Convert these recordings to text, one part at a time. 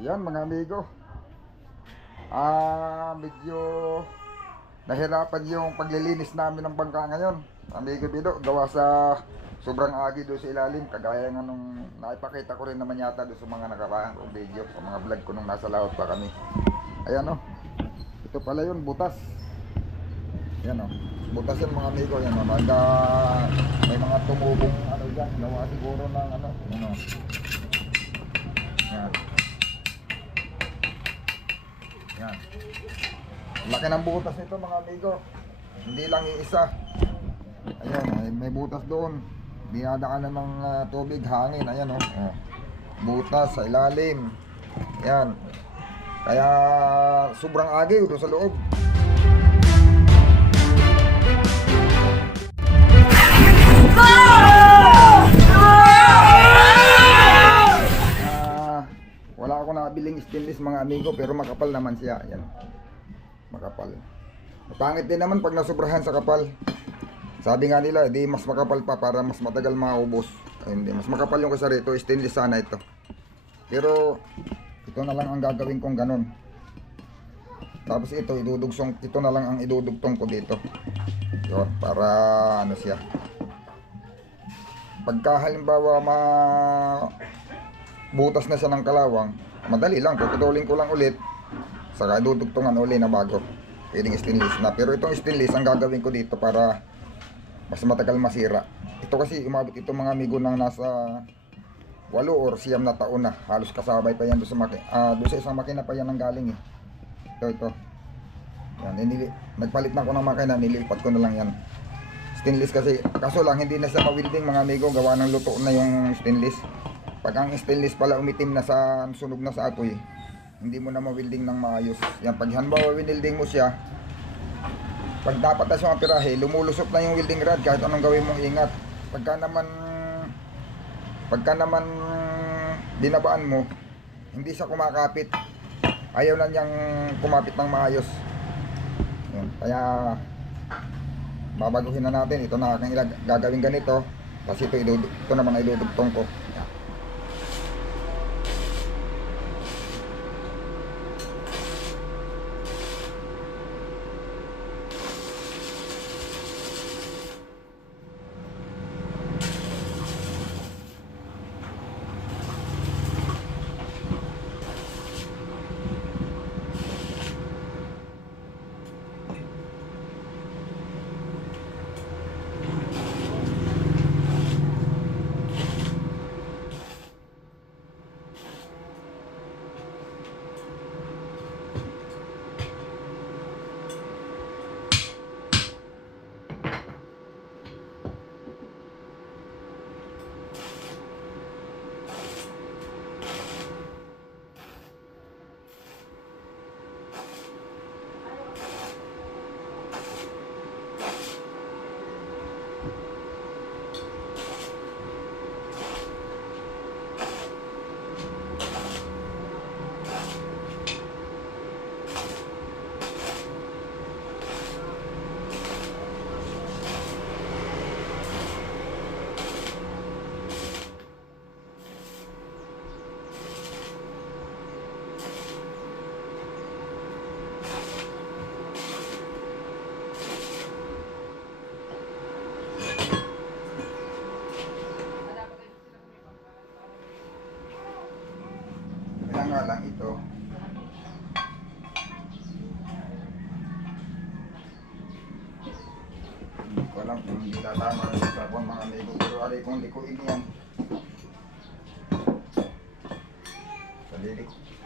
Yan mga amigo. Ah, medyo nahirapan yung paglilinis namin ng bangka ngayon. Amigo Bido, gawa sa sobrang agi doon sa ilalim. Kagaya nga nung naipakita ko rin naman yata doon sa mga nakaraang kong video, sa mga vlog ko nung nasa laot pa kami. Ayan o. Ito pala yun, butas. Yan o. Butas yan mga amigo. Yan o. Naga, may mga tumubong ano dyan. Gawa siguro ng ano. Yan o. Yan. Laki ng butas nito mga amigo. Hindi lang iisa. Ayan, may, butas doon. Dinadaanan ng ah, tubig, hangin. Ayan oh. oh. Butas sa ilalim. Yan. Kaya sobrang agi doon sa loob. Ah, nakabiling stainless mga amigo pero makapal naman siya. Yan. Makapal. Pangit din naman pag nasubrahan sa kapal. Sabi nga nila, di mas makapal pa para mas matagal maubos. Ay, hindi, mas makapal yung kasi rito, stainless sana ito. Pero ito na lang ang gagawin kong ganun. Tapos ito, idudugsong, ito na lang ang idudugtong ko dito. Yun, para ano siya. Pagka halimbawa ma butas na siya ng kalawang, madali lang, puputulin ko lang ulit, saka dudugtungan uli na bago. Pwedeng stainless na. Pero itong stainless, ang gagawin ko dito para mas matagal masira. Ito kasi umabot ito mga amigo ng nasa walo or siyam na taon na. Halos kasabay pa yan doon sa, maki ah, doon sa isang makina pa yan ang galing eh. Ito, ito. Yan, inili nagpalit na ako ng makina, nilipat ko na lang yan. Stainless kasi, kaso lang hindi na sa mawilding mga amigo, gawa ng luto na yung stainless. Pag ang stainless pala umitim na sa sunog na sa apoy, hindi mo na mawilding ng maayos. Yan, pag hanbawa winilding mo siya, pag dapat na siya mapirahe, lumulusot na yung welding rod kahit anong gawin mong ingat. Pagka naman, pagka naman dinabaan mo, hindi siya kumakapit. Ayaw na niyang kumapit ng maayos. Yan, kaya babaguhin na natin. Ito na aking gagawin ganito. Kasi ito, ito naman ay idudugtong ko. Sa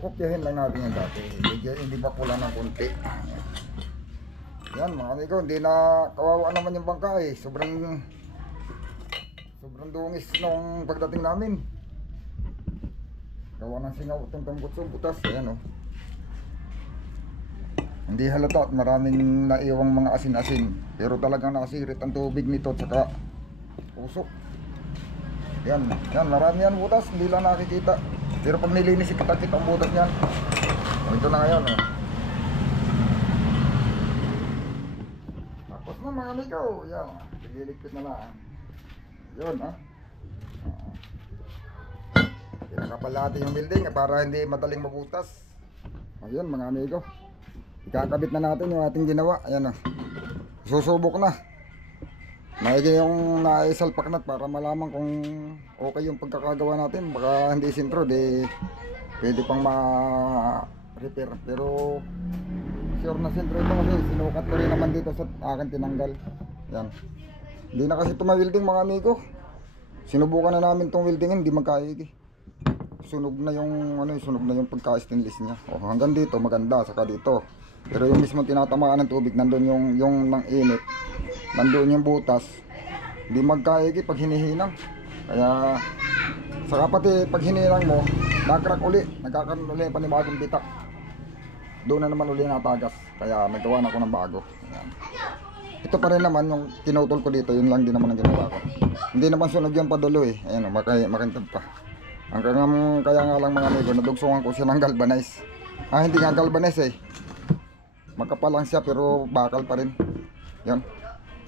Kukopyahin lang natin yung dati. Hindi, hindi ba pula ng konti. Yan mga amigo, hindi na kawawa naman yung bangka eh. Sobrang sobrang dungis nung pagdating namin. Gawa ng singaw itong tambutso butas. Ayan oh. Hindi halata at maraming naiwang mga asin-asin. Pero talagang nakasirit ang tubig nito at saka usok. Yan, yan, marami yan butas, hindi lang nakikita. Pero pag nilinis, kita-kita ang butas niyan. O, ito na ngayon, oh. Tapos na mga amigo, yan. Pigiligpit na lang. Yun, ha. Pinakapal natin yung building para hindi madaling mabutas. Ayun, mga amigo. Ikakabit na natin yung ating ginawa. Ayan, oh. Susubok na. Maigi yung naisalpak na para malaman kung okay yung pagkakagawa natin. Baka hindi sintro, di pwede pang ma-repair. Pero sure na sintro ito kasi sinukat ko rin naman dito sa akin tinanggal. Yan. Hindi na kasi tumawilding mga amigo. Sinubukan na namin tong weldingin, hindi magkaigi. Sunog na yung ano, sunog na yung pagka-stainless niya. O hanggang dito maganda saka dito. Pero yung mismo tinatamaan ng tubig, nandun yung yung nang init. Nandun yung butas. Hindi magkaigi pag hinihinang. Kaya saka pati pag hininang mo, nakrack uli, nagkakaroon uli panibagong bitak. Doon na naman uli natagas. Kaya nagawa na ako ng bago. Ayan. Ito pa rin naman yung tinutol ko dito, yun lang din naman ang ginawa ko. Hindi naman sunog yung padulo eh. Ayan, makay, makintab pa. Ang kaya, kaya nga lang mga amigo, nadugsungan ko siya ng galvanize. Ah, hindi nga galvanize eh. Magkapal lang siya pero bakal pa rin. Yan.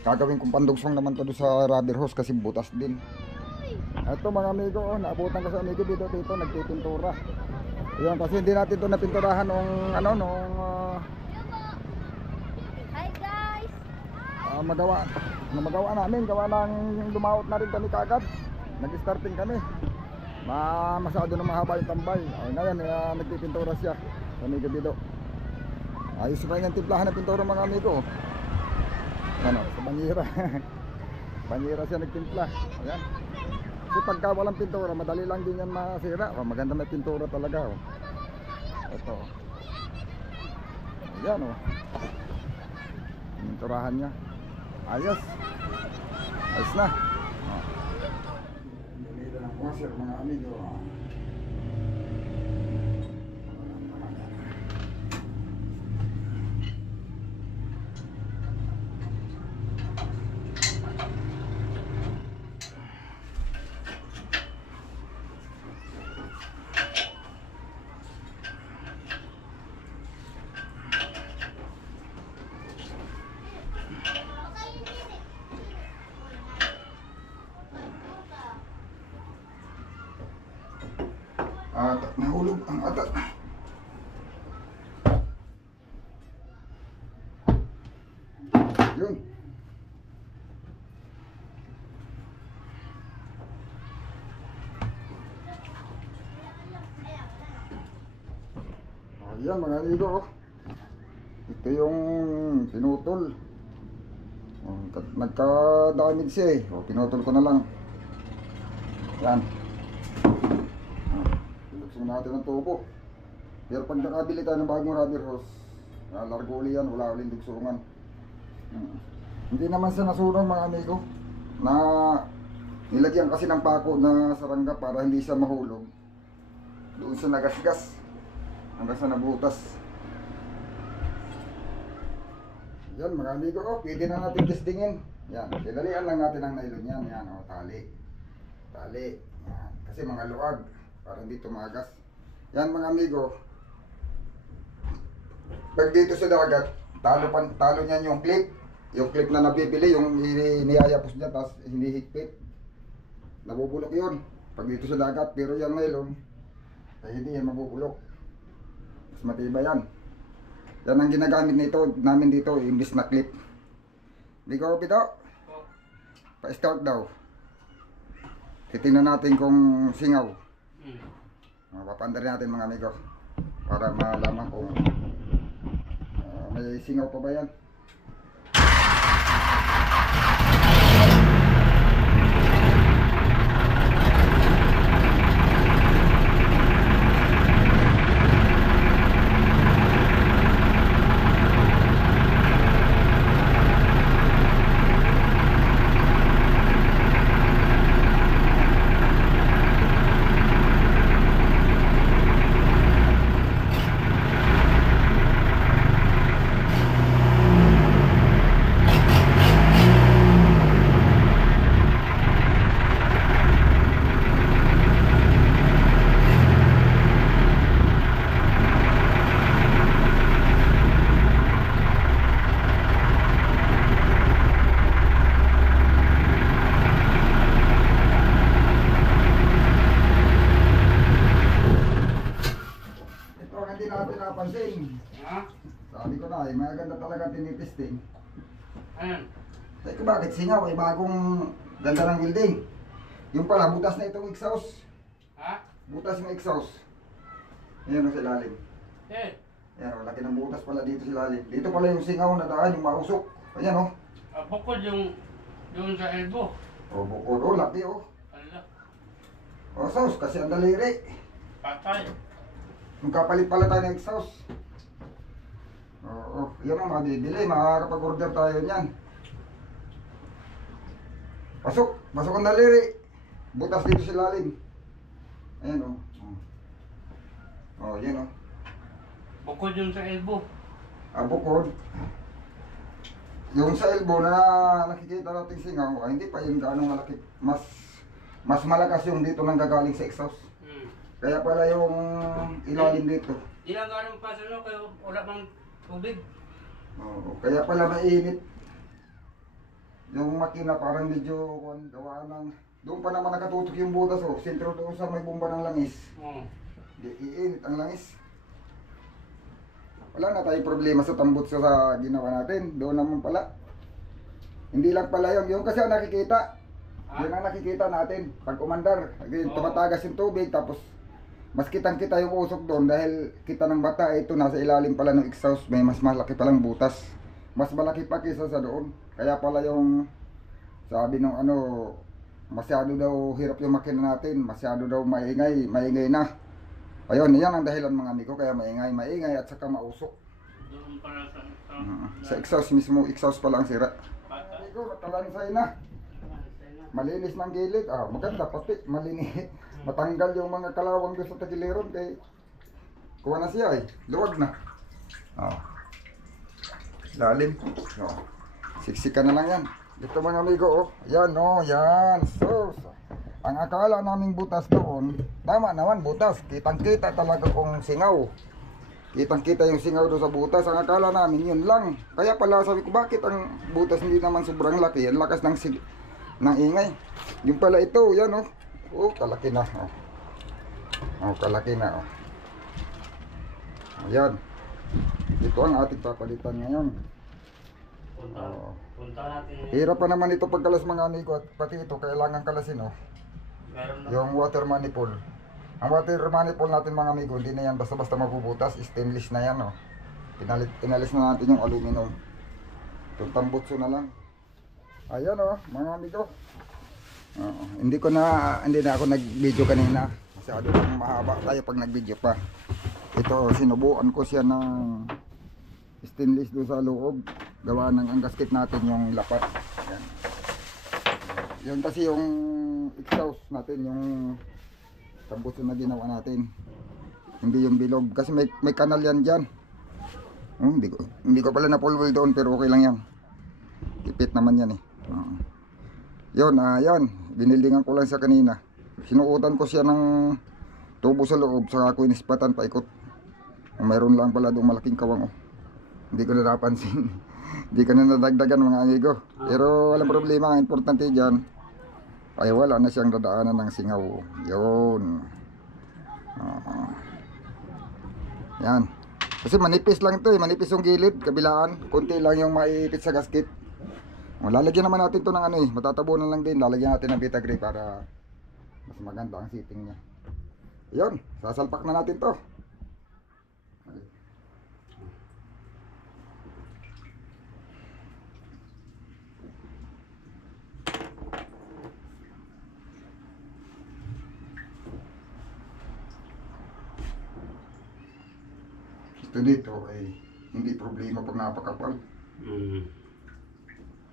Gagawin kong pandugsong naman to sa rubber hose kasi butas din. Ito mga amigo, oh, naabutan ko sa amigo dito dito nagpipintura. Yan kasi hindi natin to napinturahan nung ano nung ah, Hi guys! ah, magawa na magawa namin gawa ng lumawot na rin kami kagad nag-starting kami ma masyado na mahaba yung tambay ay ngayon uh, nagpipintura siya sa amigo dito ayos pa yung timplahan ng pintura mga amigo ano sa banyera. Banyera siya nagtimpla. Ayan. Kasi pagka walang pintura madali lang din yan masira. Oh, maganda may pintura talaga oh. ito. Ayan oh. Pinturahan niya. Ayos. Ayos na. Oh. Dali ng washer mga amigo At nahulog ang ata. Yun. Ayan mga amigo. oh. Ito yung pinutol. Oh, nagka- Nagka-damage siya eh. O, pinutol ko na lang. Yan. Natin ang tubo. Pero pag nakabili tayo ng bagong rubber hose, uh, largo uli yan, wala uling dugsungan. Hmm. Hindi naman siya nasunog mga amigo na nilagyan kasi ng pako na sarangga para hindi siya mahulog. Doon siya nagasgas hanggang sa nabutas. Yan mga amigo, oh, pwede na natin testingin. Yan, kinalian lang natin ang nylon yan. Yan, oh, tali. Tali. Yan. Kasi mga luag, para hindi tumagas. Yan mga amigo. Pag dito sa dagat, talo, pan, talo niyan yung clip. Yung clip na napipili, yung ini- niyayapos niya, tapos hinihigpit. Nabubulok yun. Pag dito sa dagat, pero yung nylon, ay hindi yan mabubulok. Mas matibay yan. Yan ang ginagamit nito, namin dito, imbis na clip. Hindi ko pito. Pa-start daw. Titingnan natin kung singaw. Uh, papandar natin mga amigo. Para malaman kung ah, may singaw pa ba yan. hindi natin napansin. Ha? Sabi ko na, eh, maganda talaga tinitesting. Ayan. Teka, bakit singaw? Eh, bagong ganda ng building. Yung pala, butas na itong exhaust. Ha? Butas ng exhaust. Ayan sa ilalim. Eh. Ayan laki ng butas pala dito sa ilalim. Dito pala yung singaw na daan, yung mausok. Ayan o. ah, Bukod yung yung sa elbow. O, bukod o, laki o. Ala. O, sauce, kasi ang daliri. Patay. Yung kapalit pala tayo ng exhaust. Oo, yan ang mabibili. Makakapag-order tayo niyan. Pasok, pasok ang daliri. Butas dito sa lalim. Ayan o. Oh. oh, yan o. Bukod yung sa elbow. Ah, bukod. Yung sa elbow na nakikita natin singaw, ay hindi pa yun gaano malaki. Mas mas malakas yung dito nang gagaling sa exhaust. Hmm. Kaya pala yung ilalim dito. Ginagawa ng paso no, kayo wala mang tubig. Oo, kaya pala mainit. Yung makina parang medyo kuwan, gawa ng... Doon pa naman nakatutok yung butas oh. Sentro doon sa may bomba ng langis. Oo. Di iinit ang langis. Wala na tayong problema sa tambot sa, sa ginawa natin. Doon naman pala. Hindi lang pala yun. Yung kasi ang nakikita. Ah. Yun ang nakikita natin. Pag umandar, again, Oo. tumatagas yung tubig. Tapos mas kitang kita yung usok doon dahil kita ng bata ito nasa ilalim pala ng exhaust may mas malaki palang butas mas malaki pa kaysa sa doon. Kaya pala yung sabi nung ano masyado daw hirap yung makina natin. Masyado daw maingay maingay na. Ayun yan ang dahilan mga amigo. Kaya maingay maingay at saka mausok. Doon para sa sa, Mhm. sa exhaust mismo exhaust pala ang sira. Patay. amigo matalansay na. Malinis ng gilid. Ah maganda pati malinis matanggal yung mga kalawang doon sa tagiliran kay kuha na siya eh. Luwag na. Ah lalim. Oh. siksika na lang yan. Ito mga amigo oh. Yan oh yan. So ang akala naming butas doon tama naman butas. Kitang kita talaga kung singaw. Kitang kita yung singaw doon sa butas. Ang akala namin yun lang. Kaya pala sabi ko bakit ang butas hindi naman sobrang laki? Ang lakas ng sig ng ingay. Yung pala ito yan oh. Oh kalaki na oh, oh kalaki na oh. Ayan ito ang ating papalitan ngayon. Punta, Oo. punta natin. hirap pa naman ito pagkalas mga amigo at pati ito kailangan kalasin oh. Yung water manifold ang water manifold natin mga amigo hindi na yan basta basta mabubutas stainless na yan oh. Pinalit, pinalis na natin yung aluminum. Itong tambutso na lang. Ayan oh mga amigo. Oo. hindi ko na hindi na ako nag-video kanina. Masyado nang mahaba tayo pag nag-video pa. Ito oh, sinubuan ko siya ng stainless doon sa loob. Gawa ng ang gasket natin yung lapat. Ayan. yun kasi yung exhaust natin yung tambutso na ginawa natin. Hindi yung bilog. Kasi may, may kanal yan dyan. Oh, hindi ko hindi ko pala na full wheel doon pero okay lang yan. Tipit naman yan eh. Oo. yun ah yan. Binildingan ko lang sa kanina. Sinuutan ko siya ng tubo sa loob saka ko inispatan paikot. Mayroon lang pala doon malaking kawang oh hindi ko na napansin. Hindi ko na nadagdagan mga amigo. Pero walang problema ang importante dyan ay wala na siyang dadaanan ng singaw. Yun. Oo. yan. Kasi manipis lang ito eh manipis yung gilid kabilaan. Konti lang yung maiipit sa gasket. O, lalagyan naman natin to ng ano eh matatabunan lang din. Lalagyan natin ng Vitagrip para mas maganda ang seating niya. Yun sasalpak na natin to ito dito ay hindi problema pag napakapal. Hmm.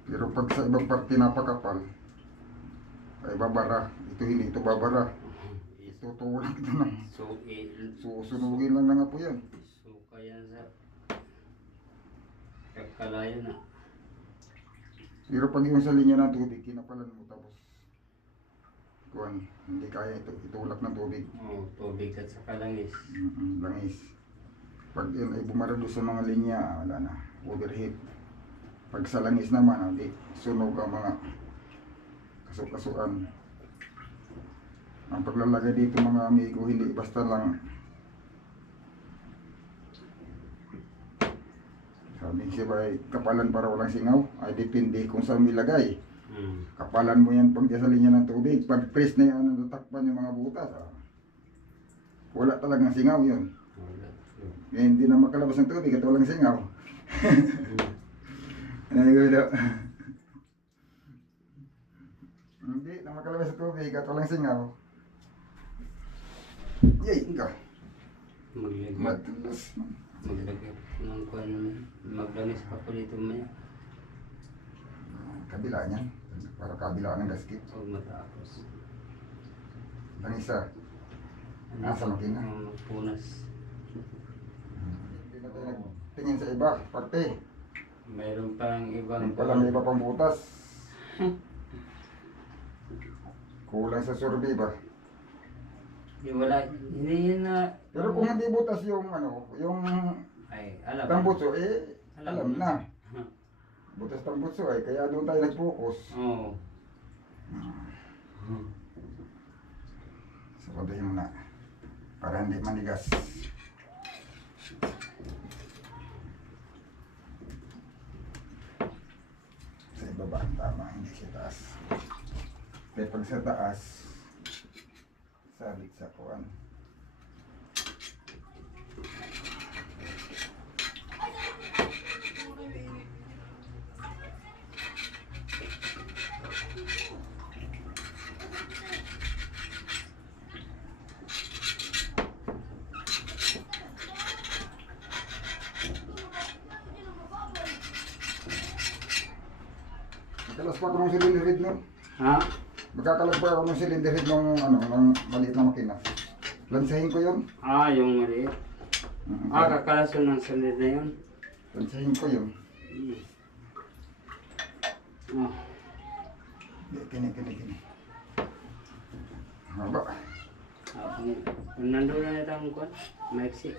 pero pag sa ibang parte napakapal ay babara. Ito hindi ito babara. Tutulak ito na So, eh, susunugin lang na nga po yan. So kaya sa kakalayan na. pero pag yung sa linya ng tubig kinapalan mo tapos kuhan hindi kaya ito. Itulak ng tubig. Oh, tubig at saka langis. Mm, langis pag yun ay bumara doon sa mga linya wala na overheat pag sa langis naman hindi sunog ang mga kasukasuan ang paglalagay dito mga amigo hindi basta lang Sabi siya ba, kapalan para walang singaw? Ay, depende kung saan ilagay. Hmm. Kapalan mo yan pag sa linya ng tubig. Pag press na yan, natakpan yung mga butas. Ah. Wala talagang singaw yun. Wala. Eh, hindi na makalabas ng tubig at walang singaw. Ay, gulo. hindi na makalabas ng tubig at walang singaw. Yay, ka. Maglagay. Matulas. Maglagay ng kuwan naman. Maglanis pa ko dito maya. Kabila niyan. Para kabila ng gasket. Huwag matapos. Ang isa. Nasa makina. Punas. Hindi na tayo nagtingin sa iba. Parte. Mayroon pang ibang... Yung pala may iba pang butas. Kulang sa survey ba? Di wala, hindi yun na... Pero kung hindi butas yung ano, yung Ay, alam. tambutso, eh, Alam alam na. Butas tambutso ay, kaya doon tayo nag-focus. Oo. Sababihin mo na. Para hindi manigas. Sa ibaba, tama, hindi sa taas. Kaya pag sa taas, sabit sa kuwan. Makalas pa ako ng cylinder head nun. Ha? Magkakalag pa ako ng cylinder head nung ano, ng maliit na makina. Lansahin ko yun. Ah, yung maliit. Mhm. Ah, kakalaso ng sandid na yun. Lansahin ko yun. Hmm. Oh. Hindi, kini, kini, kini. Haba. Ah, nandun na ito ang kuwan, maiksi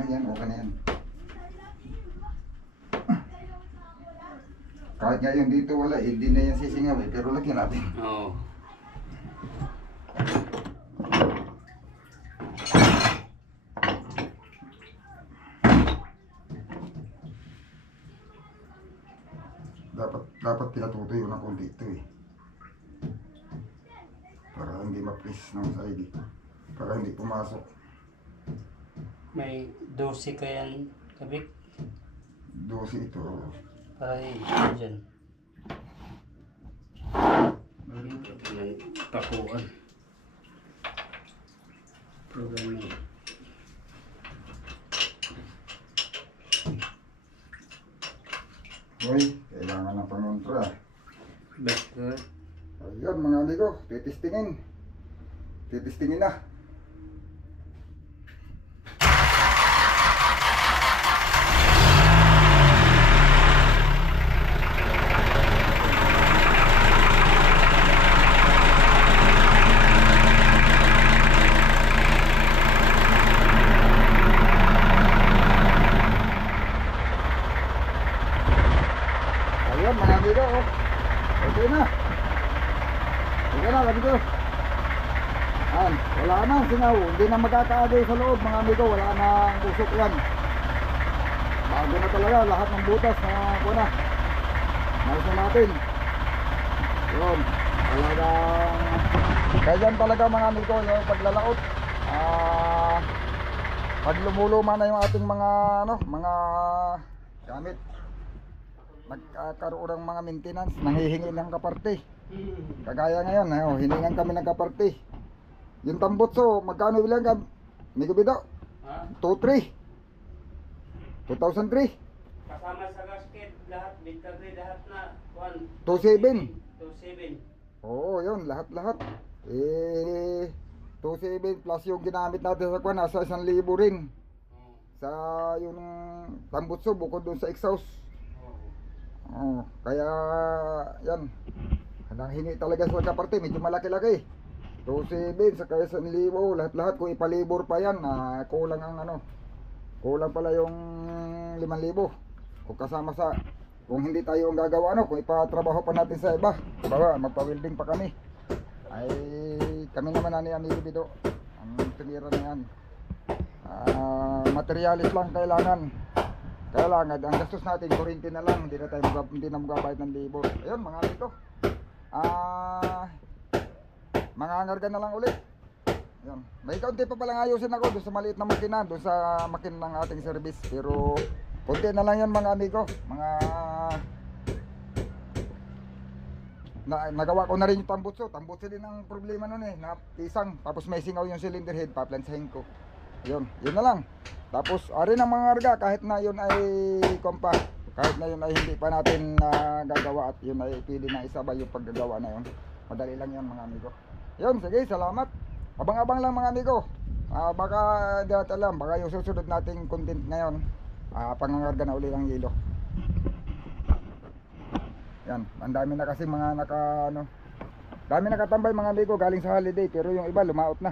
na yan, okay na yan. Ngayon dito wala, eh, hindi na yan sisingaw eh, pero laki natin. Oo. Dapat, dapat pinatutuyo ng konti ito eh. Para hindi ma-press ng side eh. Para hindi pumasok. May 12 kayan kabik 12 ito. para i- dyan. May pakuan. Program na. Hoy, kailangan ng pangontra. Back good. Ayun mga amigo, titistingin. Titistingin na. Ayun mga amigo, oh. Okay na. Sige na, lagi ko. Yan, wala na singaw. Hindi na magkakaagay sa loob mga amigo. Wala na ang usok yan. Bago na talaga lahat ng butas na kuna. Nais na natin. Yun. Talagang... Kaya talaga mga amigo yung paglalaot. Ah... pag lumuluma na yung ating mga ano, mga gamit nagkakaroon ng mga maintenance, nanghihingi ng kaparte. Kagaya ngayon, eh, oh, hiningan kami ng kaparte. Yung tambutso, magkano bilang ka? Migo bido? Ha? 2-3. 2003. Kasama sa gasket, lahat, bintagri, lahat na, kuan. 2-7. 2.7. Oo, yun, lahat-lahat. Eh, 2-7 plus yung ginamit natin sa kwan, nasa 1,000 rin. Sa yung tambutso, bukod dun sa exhaust. Oo. Oh, kaya yan. Nang hingi talaga sa kaparte, medyo malaki-laki. 2.7 sa kaya 1,000 lahat-lahat kung ipalibor pa yan ah, kulang ang ano. Kulang pala yung 5,000 kung kasama sa kung hindi tayo ang gagawa ano kung ipatrabaho pa natin sa iba bawa magpa-welding pa kami. Ay kami naman na ni Amigo Bido. Ang tinira na yan. Ah, materialis lang kailangan. Kailangan ang gastos natin kuryente na lang. Hindi na tayo hindi na magabayad ng libo. Ayun mga amigo ah mangangarga na lang ulit Yan. May kaunti pa palang ayusin ako doon sa maliit na makina, doon sa makina ng ating service. Pero konti na lang yan mga amigo. Mga na, nagawa ko na rin yung tambutso. Tambutso din ang problema nun eh. Na isang, tapos may singaw yung cylinder head, paplansahin ko. Yun, yun na lang. Tapos, ari ng mga arga, kahit na yun ay kompa, kahit na yun ay hindi pa natin na gagawa at yun ay pili na isabay yung paggagawa na yun. Madali lang yan mga amigo. Yun, sige, salamat. Abang-abang lang mga amigo. Ah, baka natin alam, baka yung susunod nating content ngayon, ah, pangangarga na uli ng yelo. Yan, ang dami na kasi mga naka ano. Dami nakatambay mga amigo galing sa holiday pero yung iba lumaot na.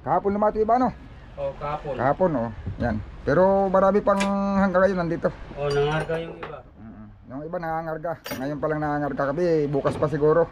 Kahapon lumaot yung iba no? Oh, kapon. Kahapon oh. Yan. Pero marami pang hanggang ngayon nandito. Oh, nangarga yung iba. Mm, Yung iba nangangarga. Ngayon pa lang nangangarga kami, bukas pa siguro.